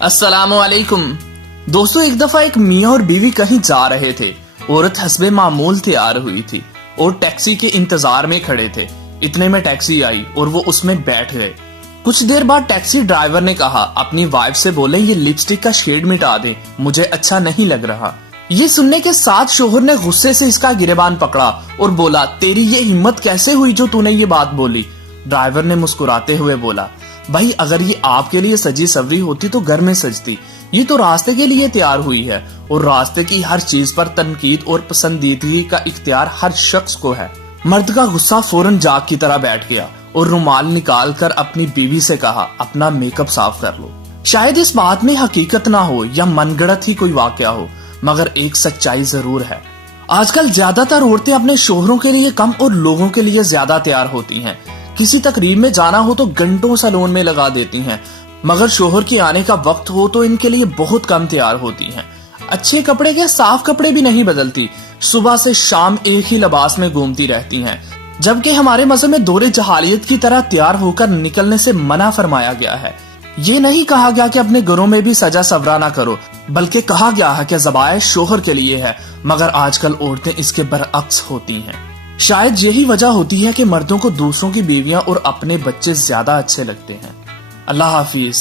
अस्सलाम वालेकुम। दोस्तों, एक दफा एक मियाँ और बीवी कहीं जा रहे थे। औरत हस्बे मामूल तैयार हुई थी और टैक्सी के इंतजार में खड़े थे। इतने में टैक्सी आई और वो उसमें बैठ गए। कुछ देर बाद टैक्सी ड्राइवर ने कहा, अपनी वाइफ से बोले ये लिपस्टिक का शेड मिटा दे, मुझे अच्छा नहीं लग रहा। ये सुनने के साथ शोहर ने गुस्से से इसका गिरेबान पकड़ा और बोला, तेरी ये हिम्मत कैसे हुई जो तूने ये बात बोली। ड्राइवर ने मुस्कुराते हुए बोला, भाई अगर ये आपके लिए सजी सवरी होती तो घर में सजती, ये तो रास्ते के लिए तैयार हुई है और रास्ते की हर चीज पर तनकीद और पसंदीदगी का इख्तियार हर शख्स को है। मर्द का गुस्सा फौरन जाग की तरह बैठ गया और रुमाल निकाल कर अपनी बीवी से कहा, अपना मेकअप साफ कर लो। शायद इस बात में हकीकत ना हो या मनगढ़ंत ही कोई वाकया हो, मगर एक सच्चाई जरूर है। आजकल ज्यादातर औरतें अपने शोहरों के लिए कम और लोगों के लिए ज्यादा तैयार होती हैं। किसी तकरीब में जाना हो तो घंटों सैलून में लगा देती हैं, मगर शोहर के आने का वक्त हो तो इनके लिए बहुत कम तैयार होती हैं। अच्छे कपड़े के साफ कपड़े भी नहीं बदलती, सुबह से शाम एक ही लिबास में घूमती रहती हैं, जबकि हमारे मज़हब में दौरे जहालियत की तरह तैयार होकर निकलने से मना फरमाया गया है। ये नहीं कहा गया कि अपने घरों में भी सजा सवरा ना करो, बल्कि कहा गया है कि ज़बाए शोहर के लिए है, मगर आजकल औरतें इसके बरअक्स होती हैं। शायद यही वजह होती है कि मर्दों को दूसरों की बीवियां और अपने बच्चे ज्यादा अच्छे लगते हैं। अल्लाह हाफिज।